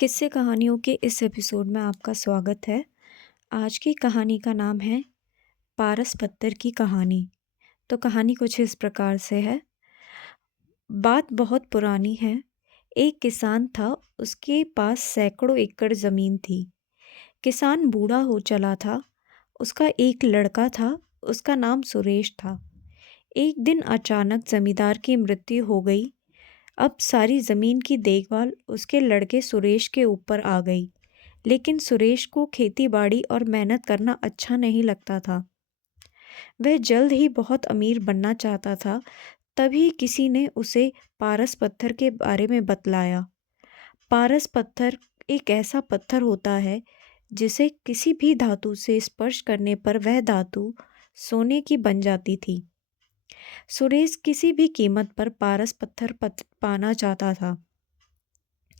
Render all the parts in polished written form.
किस्से कहानियों के इस एपिसोड में आपका स्वागत है। आज की कहानी का नाम है पारस पत्थर की कहानी। तो कहानी कुछ इस प्रकार से है। बात बहुत पुरानी है। एक किसान था, उसके पास सैकड़ों एकड़ ज़मीन थी। किसान बूढ़ा हो चला था। उसका एक लड़का था, उसका नाम सुरेश था। एक दिन अचानक जमींदार की मृत्यु हो गई। अब सारी ज़मीन की देखभाल उसके लड़के सुरेश के ऊपर आ गई। लेकिन सुरेश को खेती बाड़ी और मेहनत करना अच्छा नहीं लगता था। वह जल्द ही बहुत अमीर बनना चाहता था। तभी किसी ने उसे पारस पत्थर के बारे में बतलाया। पारस पत्थर एक ऐसा पत्थर होता है जिसे किसी भी धातु से स्पर्श करने पर वह धातु सोने की बन जाती थी। सुरेश किसी भी कीमत पर पारस पत्थर पाना चाहता था।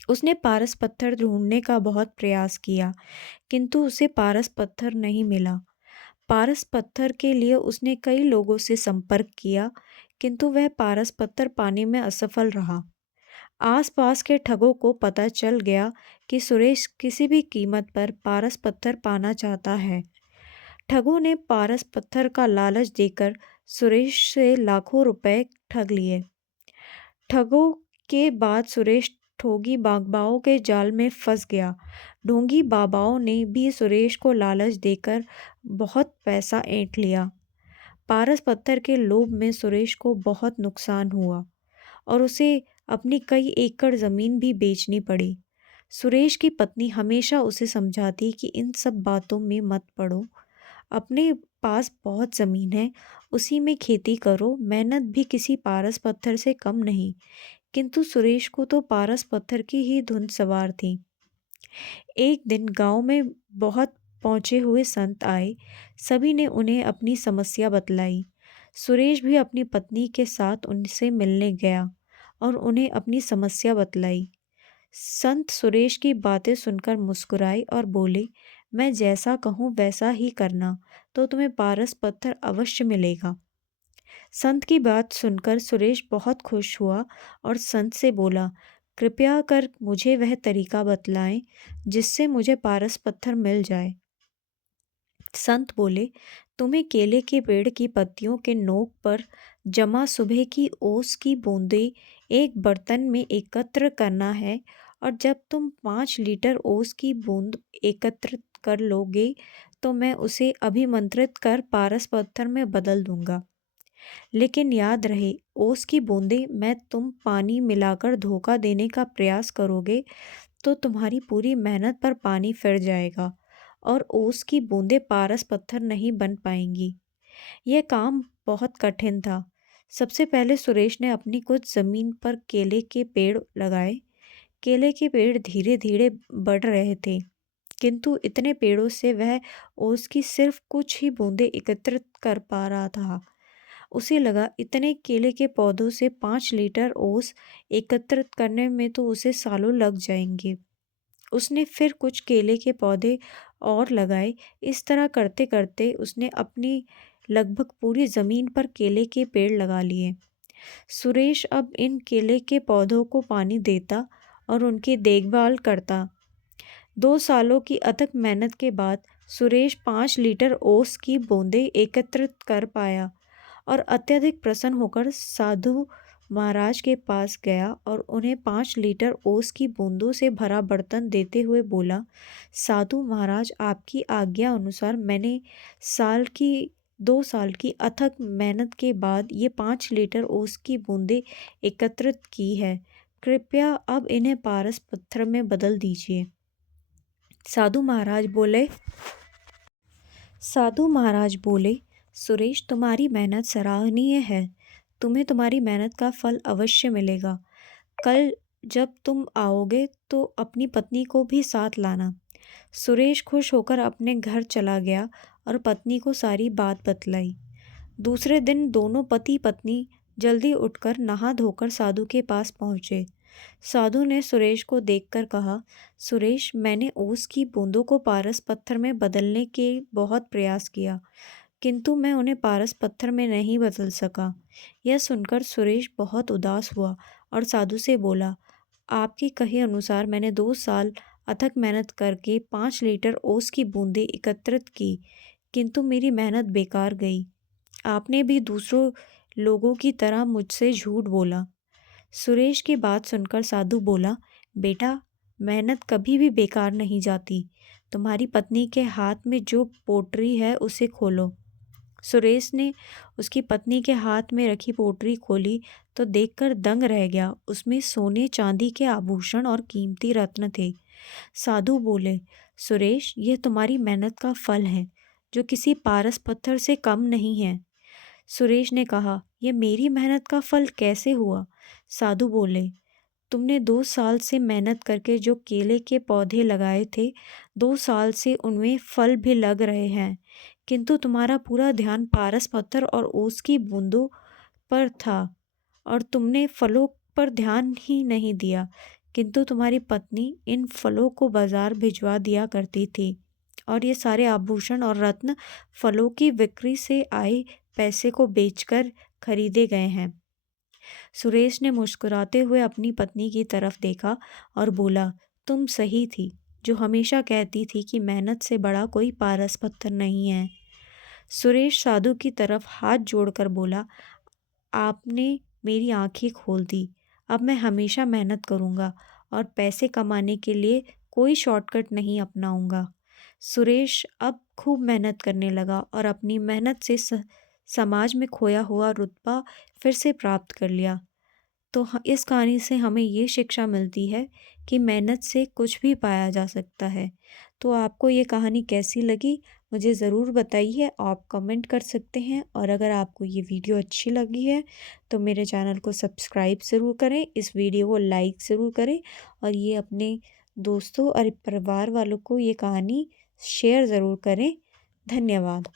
उसने पारस पत्थर ढूंढने का बहुत प्रयास किया, किंतु उसे पारस पत्थर नहीं मिला। पारस पत्थर के लिए उसने कई लोगों से संपर्क किया, किंतु वह पारस पत्थर पाने में असफल रहा। आसपास के ठगों को पता चल गया कि सुरेश किसी भी कीमत पर पारस पत्थर पाना चाहता है। ठगों ने पारस पत्थर का लालच देकर सुरेश से लाखों रुपए ठग लिए। ठगों के बाद सुरेश ठोगी बागबाओं के जाल में फंस गया। ढोंगी बाबाओं ने भी सुरेश को लालच देकर बहुत पैसा ऐंठ लिया। पारस पत्थर के लोभ में सुरेश को बहुत नुकसान हुआ और उसे अपनी कई एकड़ ज़मीन भी बेचनी पड़ी। सुरेश की पत्नी हमेशा उसे समझाती कि इन सब बातों में मत पड़ो। अपने पास बहुत ज़मीन है, उसी में खेती करो। मेहनत भी किसी पारस पत्थर से कम नहीं। किंतु सुरेश को तो पारस पत्थर की ही धुन सवार थी। एक दिन गांव में बहुत पहुंचे हुए संत आए। सभी ने उन्हें अपनी समस्या बतलाई। सुरेश भी अपनी पत्नी के साथ उनसे मिलने गया और उन्हें अपनी समस्या बतलाई। संत सुरेश की बातें सुनकर मुस्कुराए और बोले, मैं जैसा कहूँ वैसा ही करना, तो तुम्हें पारस पत्थर अवश्य मिलेगा। संत की बात सुनकर सुरेश बहुत खुश हुआ और संत से बोला, कृपया कर मुझे वह तरीका बतलाएं जिससे मुझे पारस पत्थर मिल जाए। संत बोले, तुम्हें केले के पेड़ की पत्तियों के नोक पर जमा सुबह की ओस की बूंदें एक बर्तन में एकत्र करना है, और जब तुम 5 लीटर ओस की बूंद एकत्रित कर लोगे तो मैं उसे अभिमंत्रित कर पारस पत्थर में बदल दूंगा। लेकिन याद रहे, ओस की बूंदें में तुम पानी मिलाकर धोखा देने का प्रयास करोगे तो तुम्हारी पूरी मेहनत पर पानी फिर जाएगा और ओस की बूंदें पारस पत्थर नहीं बन पाएंगी। यह काम बहुत कठिन था। सबसे पहले सुरेश ने अपनी कुछ जमीन पर केले के पेड़ लगाए। केले के पेड़ धीरे धीरे बढ़ रहे थे, किंतु इतने पेड़ों से वह ओस की सिर्फ कुछ ही बूंदें एकत्रित कर पा रहा था। उसे लगा इतने केले के पौधों से 5 लीटर ओस एकत्रित करने में तो उसे सालों लग जाएंगे। उसने फिर कुछ केले के पौधे और लगाए। इस तरह करते करते उसने अपनी लगभग पूरी ज़मीन पर केले के पेड़ लगा लिए। सुरेश अब इन केले के पौधों को पानी देता और उनकी देखभाल करता। 2 सालों की अथक मेहनत के बाद सुरेश 5 लीटर ओस की बूंदें एकत्रित कर पाया और अत्यधिक प्रसन्न होकर साधु महाराज के पास गया और उन्हें 5 लीटर ओस की बूंदों से भरा बर्तन देते हुए बोला, साधु महाराज, आपकी आज्ञा अनुसार मैंने साल की 2 साल की अथक मेहनत के बाद ये 5 लीटर ओस की बूंदें एकत्रित की है। कृपया अब इन्हें पारस पत्थर में बदल दीजिए। साधु महाराज बोले साधु महाराज बोले, सुरेश, तुम्हारी मेहनत सराहनीय है। तुम्हें तुम्हारी मेहनत का फल अवश्य मिलेगा। कल जब तुम आओगे तो अपनी पत्नी को भी साथ लाना। सुरेश खुश होकर अपने घर चला गया और पत्नी को सारी बात बतलाई। दूसरे दिन दोनों पति पत्नी जल्दी उठकर नहा धोकर साधु के पास पहुँचे। साधु ने सुरेश को देखकर कहा, सुरेश, मैंने ओस की बूंदों को पारस पत्थर में बदलने के बहुत प्रयास किया, किंतु मैं उन्हें पारस पत्थर में नहीं बदल सका। यह सुनकर सुरेश बहुत उदास हुआ और साधु से बोला, आपके कहे अनुसार मैंने 2 साल अथक मेहनत करके 5 लीटर ओस की बूंदें एकत्रित की, किंतु मेरी मेहनत बेकार गई। आपने भी दूसरों लोगों की तरह मुझसे झूठ बोला। सुरेश की बात सुनकर साधु बोला, बेटा, मेहनत कभी भी बेकार नहीं जाती। तुम्हारी पत्नी के हाथ में जो पोटरी है उसे खोलो। सुरेश ने उसकी पत्नी के हाथ में रखी पोटरी खोली तो देखकर दंग रह गया। उसमें सोने चांदी के आभूषण और कीमती रत्न थे। साधु बोले, सुरेश, यह तुम्हारी मेहनत का फल है, जो किसी पारस पत्थर से कम नहीं है। सुरेश ने कहा, यह मेरी मेहनत का फल कैसे हुआ? साधु बोले, तुमने 2 साल से मेहनत करके जो केले के पौधे लगाए थे, 2 साल से उनमें फल भी लग रहे हैं, किंतु तुम्हारा पूरा ध्यान पारस पत्थर और ओस की बूंदों पर था और तुमने फलों पर ध्यान ही नहीं दिया। किंतु तुम्हारी पत्नी इन फलों को बाजार भिजवा दिया करती थी और ये सारे आभूषण और रत्न फलों की बिक्री से आए पैसे को बेचकर खरीदे गए हैं। सुरेश ने मुस्कुराते हुए अपनी पत्नी की तरफ देखा और बोला, तुम सही थी, जो हमेशा कहती थी कि मेहनत से बड़ा कोई पारस पत्थर नहीं है। सुरेश साधु की तरफ हाथ जोड़कर बोला, आपने मेरी आंखें खोल दी। अब मैं हमेशा मेहनत करूँगा और पैसे कमाने के लिए कोई शॉर्टकट नहीं अपनाऊंगा। सुरेश अब खूब मेहनत करने लगा और अपनी मेहनत से समाज में खोया हुआ रुतबा फिर से प्राप्त कर लिया। तो इस कहानी से हमें ये शिक्षा मिलती है कि मेहनत से कुछ भी पाया जा सकता है। तो आपको ये कहानी कैसी लगी मुझे ज़रूर बताइए। आप कमेंट कर सकते हैं और अगर आपको ये वीडियो अच्छी लगी है तो मेरे चैनल को सब्सक्राइब ज़रूर करें, इस वीडियो को लाइक ज़रूर करें और ये अपने दोस्तों और परिवार वालों को ये कहानी शेयर ज़रूर करें। धन्यवाद।